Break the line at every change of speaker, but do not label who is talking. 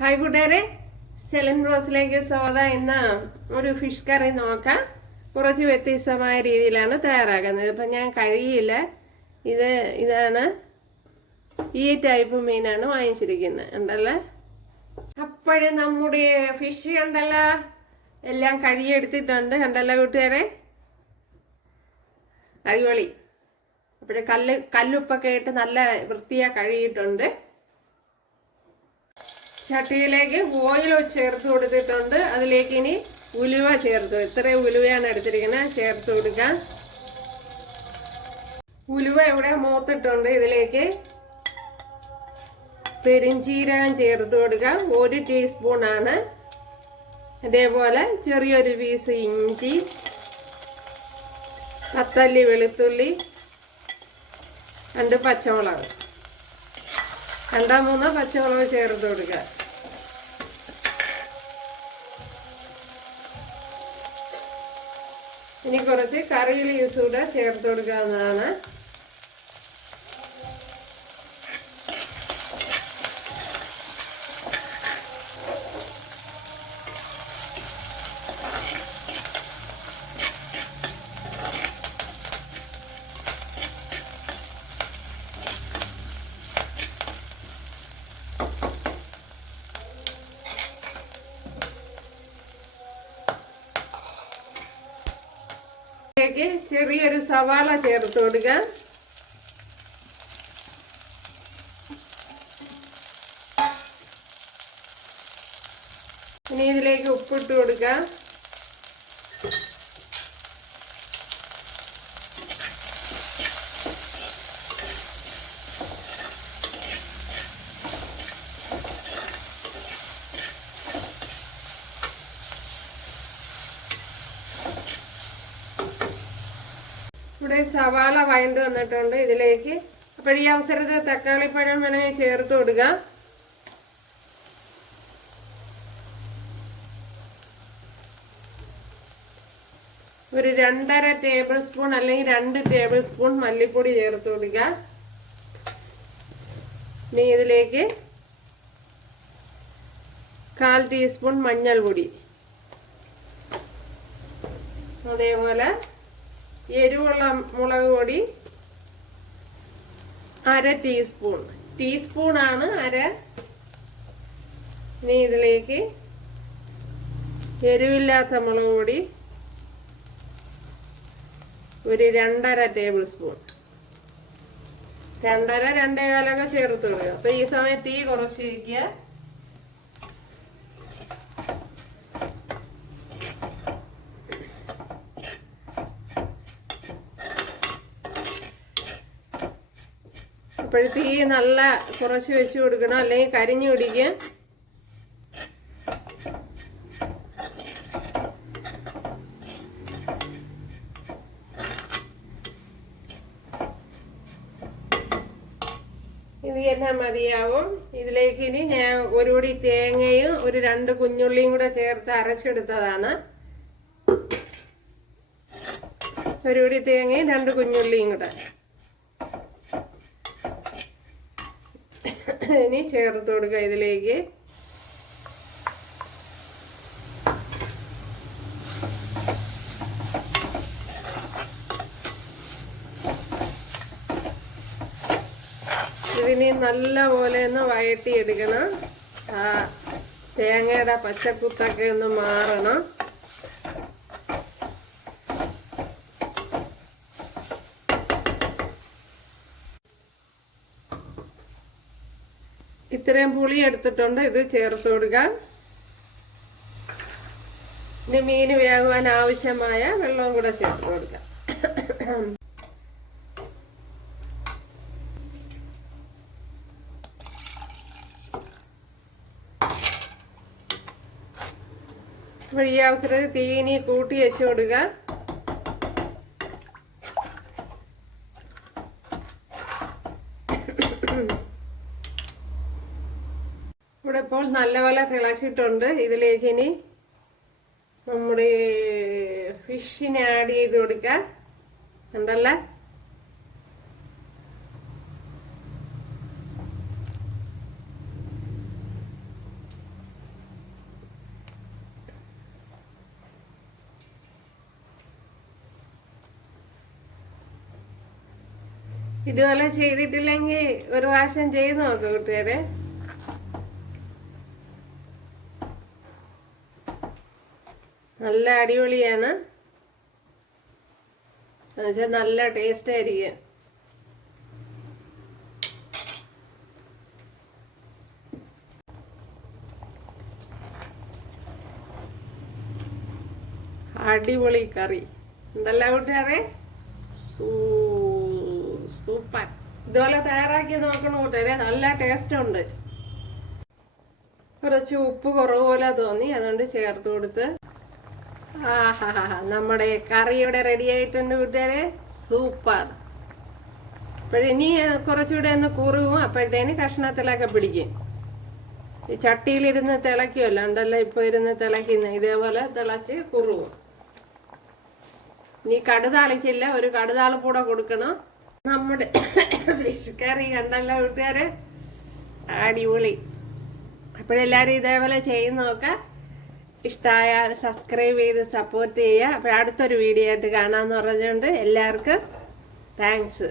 Hi കൂട്ടുകാരെ. Saline റോസിലേക്ക് സോദ എന്ന ഒരു ഫിഷ് കറി നോക്കാം. കുറച്ച് വ്യത്യസ്തമായ രീതിയിലാണ് തയ്യാറാക്കുന്നത്. ഇപ്പം ഞാൻ കഴിയില്ല. ഇത് ഇതാണ്. ഈ ടൈപ്പ് മീനാണ് വാങ്ങിച്ചിരിക്കുന്നത്. ഉണ്ടല്ലേ? അപ്പോഴും നമ്മുടെ ഫിഷ് കണ്ടല്ലോ എല്ലാം കഴുകിയെടുത്തിട്ടുണ്ട്. കണ്ടല്ലോ കൂട്ടുകാരെ? അടിപൊളി. അപ്പോഴേ കല്ല് കല്ലുപ്പൊക്കെ ഇട്ട് നല്ല വൃത്തിയാ കഴുകിയിട്ടുണ്ട്. ചട്ടിയിലേക്ക് ഓയിൽ ചേർത്ത് കൊടുത്തിട്ടുണ്ട്. അതിലേക്ക് ഇനി ഉലുവ ചേർത്ത് ഇത്രയും ഉലുവയാണ് എടുത്തിരിക്കുന്നത്. ചേർത്ത് കൊടുക്കാം. ഉലുവ ഇവിടെ മൂത്തിട്ടുണ്ട്. ഇതിലേക്ക് പെരിഞ്ചീരകം ചേർത്ത് കൊടുക്കാം. ഒരു ടീസ്പൂൺ ആണ്. അതേപോലെ ചെറിയൊരു പീസ് ഇഞ്ചി പത്തല്ലി വെളുത്തുള്ളി രണ്ട് പച്ചമുളക്. രണ്ടോ മൂന്നോ പച്ചമുളക് ചേർത്ത് കൊടുക്കുക ഇനി കുറച്ച് കറിയിൽ യൂസ് കൂടെ ചേർത്ത് കൊടുക്കാവുന്നതാണ്. ഇതിലേക്ക് ചെറിയൊരു സവാള ചേർത്ത് കൊടുക്കുക ഇനി ഇതിലേക്ക് ഉപ്പിട്ട് കൊടുക്കുക ഇവിടെ സവാള വഴണ്ട് വന്നിട്ടുണ്ട് ഇതിലേക്ക്. അപ്പോൾ ഈ അവസരത്തിൽ തക്കാളിപ്പഴം വേണമെങ്കിൽ ചേർത്ത് കൊടുക്കുക ഒരു രണ്ടര ടേബിൾ സ്പൂൺ അല്ലെങ്കിൽ രണ്ട് ടേബിൾ സ്പൂൺ മല്ലിപ്പൊടി ചേർത്ത് കൊടുക്കുക ഇനി ഇതിലേക്ക് കാൽ ടീസ്പൂൺ മഞ്ഞൾപ്പൊടി. അതേപോലെ എരിവുള്ള മുളക് പൊടി അര ടീസ്പൂൺ ടീസ്പൂണാണ് അര. ഇനി ഇതിലേക്ക് എരിവില്ലാത്ത മുളക് പൊടി ഒരു രണ്ടര ടേബിൾ സ്പൂൺ രണ്ടര രണ്ടേകാലൊക്കെ ചേർത്ത് കൊടുക്കുക. അപ്പൊ ഈ സമയത്ത് തീ കുറച്ച് വയ്ക്കുക അപ്പോൾ തീ നല്ല കുറച്ച് വെച്ച് കൊടുക്കണം അല്ലെങ്കിൽ കരിഞ്ഞു പിടിക്കും. ഇത് തന്നെ മതിയാവും. ഇതിലേക്ക് ഇനി ഞാൻ ഒരു കൂടി തേങ്ങയും ഒരു രണ്ട് കുഞ്ഞുള്ളിയും കൂടെ ചേർത്ത് അരച്ചെടുത്തതാണ്. ഒരു കൂടി തേങ്ങയും രണ്ട് കുഞ്ഞുള്ളിയും കൂടെ. ഇനി ചേർത്ത് കൊടുക്കുക ഇതിലേക്ക്. ഇതിനെ നല്ല പോലെ ഒന്ന് വഴട്ടിയെടുക്കണം തേങ്ങയുടെ പച്ചക്കുത്തൊക്കെ ഒന്ന് മാറണം. ഇത്രയും പുളി എടുത്തിട്ടുണ്ട്. ഇത് ചേർത്ത് കൊടുക്കാം. ഇനി മീൻ വേകുവാൻ ആവശ്യമായ വെള്ളവും കൂടെ ചേർത്ത് കൊടുക്കാം. അപ്പോൾ ഈ അവസരത്തിൽ തീനി കൂട്ടി വെച്ച് കൊടുക്കുക ഇപ്പോൾ നല്ലപോലെ തിളച്ചിട്ടുണ്ട്. ഇതിലേക്ക് ഇനി നമ്മുടെ ഫിഷിനെ ആഡ് ചെയ്ത് കൊടുക്കാം. ഉണ്ടല്ലേ ഇതുപോലെ ചെയ്തിട്ടില്ലെങ്കിൽ ഒരു പ്രാവശ്യം ചെയ്ത് നോക്കാം കൂട്ടുകാരെ നല്ല അടിപൊളിയാണ്. എന്നുവെച്ചാൽ നല്ല ടേസ്റ്റ് ആയിരിക്കും. അടിപൊളി കറി. എന്തല്ല കൂട്ടുകാരെ? സൂപ്പർ. ഇതുപോലെ തയ്യാറാക്കി നോക്കണം കൂട്ടുകാരെ. നല്ല ടേസ്റ്റ് ഉണ്ട്. കുറച്ച് ഉപ്പ് കുറവ് പോലെ തോന്നി അതുകൊണ്ട് ചേർത്ത് കൊടുത്ത് നമ്മുടെ കറി ഇവിടെ റെഡി ആയിട്ടുണ്ട് കൂട്ടുകാരെ. സൂപ്പർ അപ്പോഴിനി കുറച്ചുകൂടെ ഒന്ന് കുറുവും അപ്പോഴത്തേന് കഷ്ണത്തിലൊക്കെ പിടിക്കും. ഈ ചട്ടിയിലിരുന്ന് തിളയ്ക്കുമല്ലോ ഉണ്ടല്ലോ ഇപ്പൊ ഇരുന്ന് തിളയ്ക്കുന്ന. ഇതേപോലെ തിളച്ച് കുറുവും നീ കടുതാളിച്ചില്ല ഒരു കടുതാളിപ്പൂടെ കൊടുക്കണം. നമ്മുടെ ഫിഷ് കറി കണ്ടല്ലോ കൂട്ടുകാരെ. അടിപൊളി. അപ്പോഴെല്ലാവരും ഇതേപോലെ ചെയ്ത് നോക്കാം ഇഷ്ടമായാൽ സബ്സ്ക്രൈബ് ചെയ്ത് സപ്പോർട്ട് ചെയ്യുക. അപ്പോൾ അടുത്തൊരു വീഡിയോ ആയിട്ട് കാണാമെന്ന് പറഞ്ഞുകൊണ്ട് എല്ലാവർക്കും താങ്ക്സ്